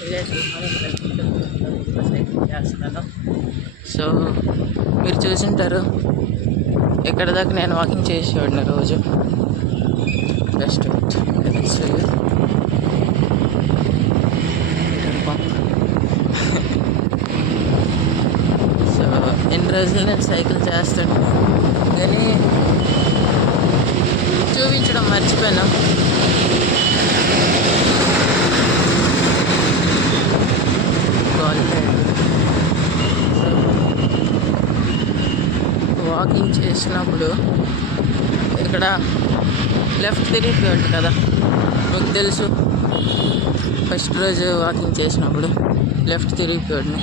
Village cycle చేస్తున్నాను. So మీరు చూసింటారు ఎక్కడ దాకా నేను వాకింగ్ చేసేవాడిని రోజు. బెస్ట్ సో ఎన్ని రోజులు నేను సైకిల్ చేస్తుంటాను కానీ చూపించడం మర్చిపోయాను. వాకింగ్ చేసినప్పుడు ఇక్కడ లెఫ్ట్ తిరిగిపోయాడు కదా, మీకు తెలుసు. ఫస్ట్ రోజు వాకింగ్ చేసినప్పుడు లెఫ్ట్ తిరిగిపోయాడు.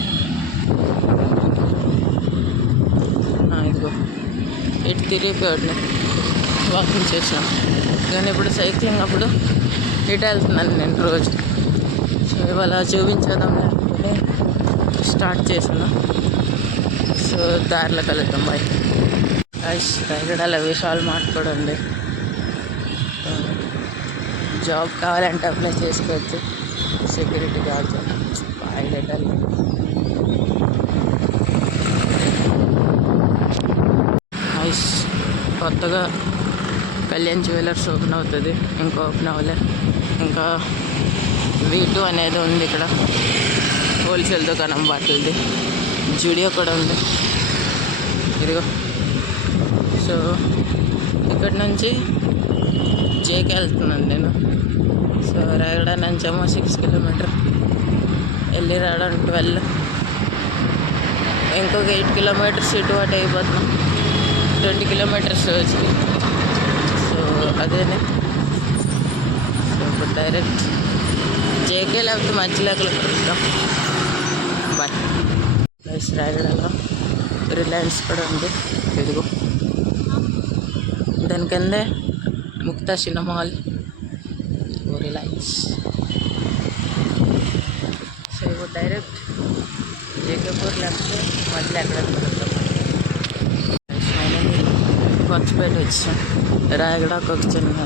ఇదిగో ఇటు తిరిగిపోయాడు వాకింగ్ చేసినాం. కానీ ఇప్పుడు సైక్లింగ్ అప్పుడు ఇటు వెళ్తున్నాను నేను రోజు. సో ఇవాళ చూపించేద్దాం అనుకుంటే స్టార్ట్ చేసిన. సో దారిలో కలుద్దాం. బాయ్. రాయగడాల విషయాలు మాట్లాడండి. జాబ్ కావాలంటే అప్లై చేసుకోవచ్చు. సెక్యూరిటీ జాబ్స్ రాయగడాలి. కొత్తగా కళ్యాణ్ జ్యువెలర్స్ ఓపెన్ అవుతుంది. ఇంకా ఓపెన్ అవ్వలే. ఇంకా V2 అనేది ఉంది ఇక్కడ, హోల్సేల్ దుకాణం బట్టలది. జూడియో కూడా ఉంది ఇదిగో. సో ఇక్కడ నుంచి జేకి వెళ్తున్నాను నేను. సో రాయగడ నుంచి ఏమో 6 కిలోమీటర్, వెళ్ళి రావడం 12, ఇంకొక 8 కిలోమీటర్స్ ఇటు అటు అయిపోతున్నాం. 20 కిలోమీటర్స్ రోజుకి. సో అదేనే. సో ఇప్పుడు డైరెక్ట్ జేకే లేకపోతే మధ్యలోకి వెళ్తాం. బాయ్. ప్లస్ రాయగడలో రిలయన్స్ కూడా ఉంది ఇదిగో. దాని కిందే Mukta cinema hall, Reliance. So ఇప్పుడు డైరెక్ట్ జేకేపూర్ లేకపోతే మధ్యలో ఎక్కడ వెళ్తాం. కొత్తపేట వచ్చాం. రాయగడకు ఒక చిన్న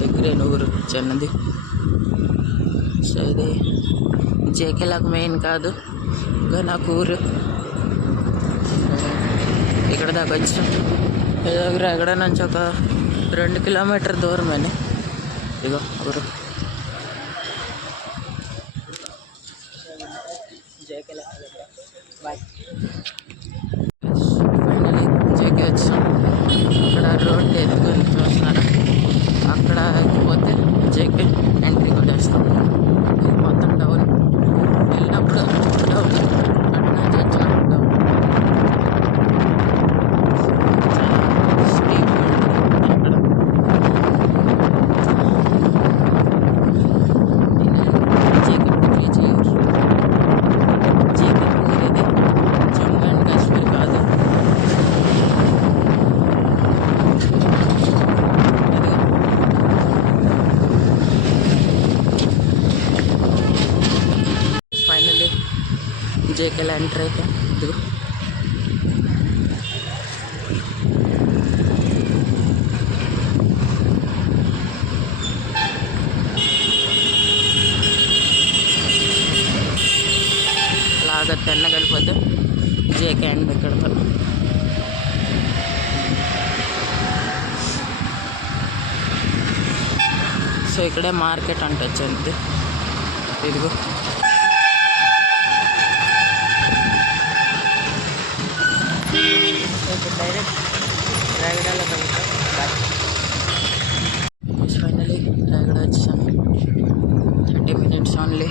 దగ్గరే నూరు చిన్నది. సో ఇది జేకేలకు మెయిన్ కాదు, ఇంకా నాకు ఊరు. ఇక్కడ దాకా వచ్చాం. రాయగడ నుంచి ఒక 2 కిలోమీటర్ దూరమని ఇదిగో ఊరు. బాయ్. ఫైనలీ జేకే వచ్చాం. ఇక్కడ రోడ్ ఎత్తుకొని చూస్తున్నారా, అక్కడ పోతే జేకే ఎంట్రీ కొట్టేస్తాం. మొత్తం డౌన్. వెళ్ళినప్పుడు డౌన్, అటు నుంచి వచ్చినప్పుడు డౌన్. చాలా స్టీప్ అక్కడ. జేకే రీచ్ అయ్యారు. జేకే ఇది జమ్మూ అండ్ కాశ్మీర్ కాదు. ఫైనల్లీ జేకేలో ఎంటర్ అయితే ఇదిగో. అలాగా తిన్నగలిపోతే జేకే అండ్ ఇక్కడ. సో ఇక్కడే మార్కెట్ అంటే వచ్చింది ఇదిగో. డైరెక్ట్ రాయగడలో కలుగుతాం. ఫైనలీ రాయగడ వచ్చాను. 30 minutes ఓన్లీ.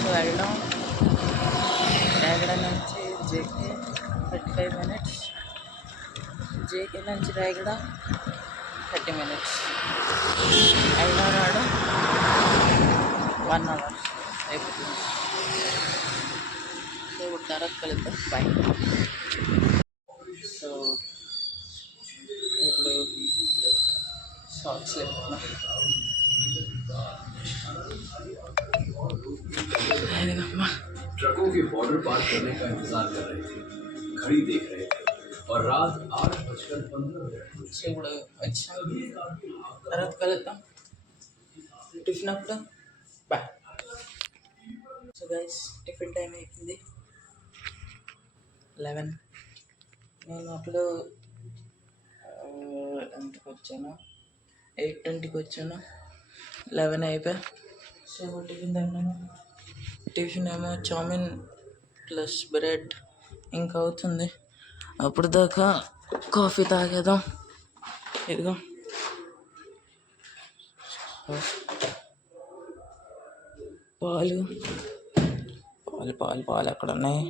సో వెళ్ళడం రాయగడ నుంచి జేకే 35 minutes, జేకే నుంచి రాయగడ 30 minutes. అయినా రావడం 1 hour అయిపోతుంది. సో ఇప్పుడు తర్వాత కలుద్దాం. బాయ్. సో ఇప్పుడు షార్ట్స్ లేకుండా ट्रकों के बॉर्डर पार करने का इंतजार कर रहे थे, घड़ी देख रहे थे और रात 8:15 ఇప్పుడు వచ్చాం. తర్వాత కలుద్దాం. టిఫిన్ అప్పుడు bye. So guys tiffin time అయిపోయింది 11. నేను అప్పుడు ఎంతకు వచ్చాను 8:20కి వచ్చాను, 11 అయిపోయా. సో టిఫిన్ తిన్నాను. టిఫిన్ ఏమో చామిన్ ప్లస్ బ్రెడ్ ఇంకా అవుతుంది. అప్పుడు దాకా కాఫీ తాగేద్దాం. ఇదిగో పాలు పాలు పాలు పాలు ఎక్కడ ఉన్నాయి?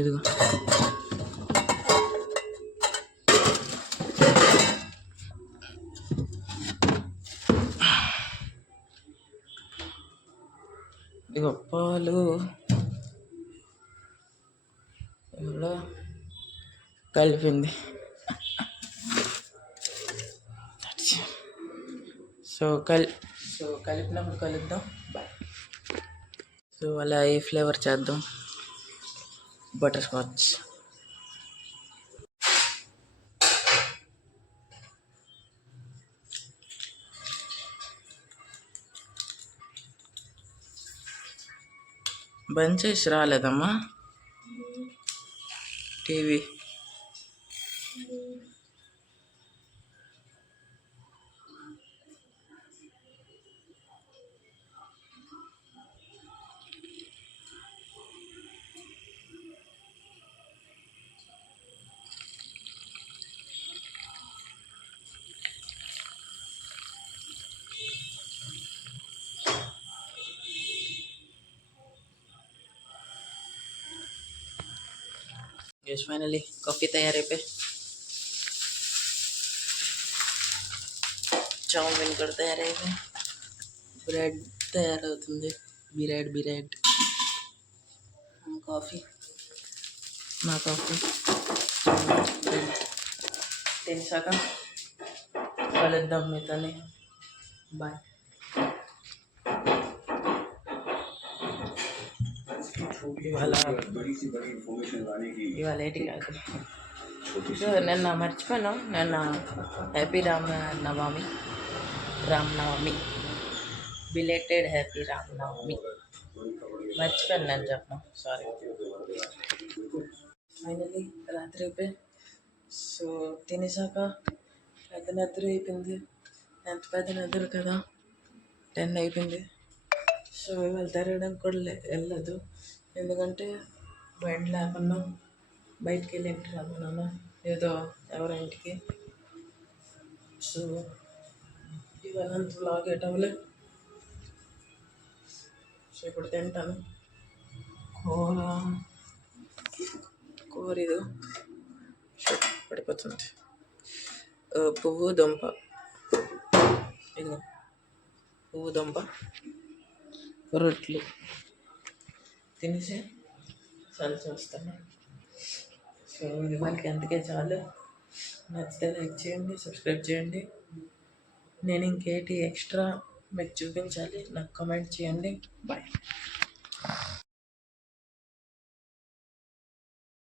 ఇదిగో ఇదిగో పాలు ఎవడో కలిపింది. సో కలిపినప్పుడు కలుద్దాం. బాయ్. సో అలా ఏ ఫ్లేవర్ చేద్దాం? Butterscotch. బంద్ చేసి రాలేదమ్మా టీవీ. ఎస్ ఫైనలీ కాఫీ తయారైపోయి చాउमीन కూడా తయారైపోయి బ్రెడ్ తయారవుతుంది. బిరెడ్ కాఫీ, నా కాఫీ బ్రెడ్ తినేసాక కలుద్దాం మీతోని. బాయ్. ఇవాళ ఏంటి కాదు, నిన్న మర్చిపోయాను. నిన్న happy Ramanavami belated happy Ramanavami మర్చిపోయాను నేను చెప్పను, సారీ. ఫైనలీ రాత్రి అయిపోయి సో తినేసాక పెద్ద నిద్ర అయిపోయింది. ఎంత పెద్ద నిద్ర కదా, 10 అయిపోయింది. సో ఇవాళ తిరగడానికి కూడా వెళ్ళదు, ఎందుకంటే బండి లేకుండా బయటికి వెళ్ళి ఇంటికి రామన్నా ఏదో ఎవరి ఇంటికి. సో ఇవాళ అంత వ్లాగ్ ఎటవలే. సో ఇప్పుడు తింటాను కూర ఇది పడిపోతుంది. పువ్వు దుంప, ఇదిగో పువ్వు దుంప రొట్లు తినేసి చాలా చూస్తాను. సో ఇది వాళ్ళకి అందుకే చాలు. నచ్చితే లైక్ చేయండి, సబ్స్క్రైబ్ చేయండి. నేను ఇంకేటి ఎక్స్ట్రా మీకు చూపించాలి నాకు కామెంట్ చేయండి. బాయ్.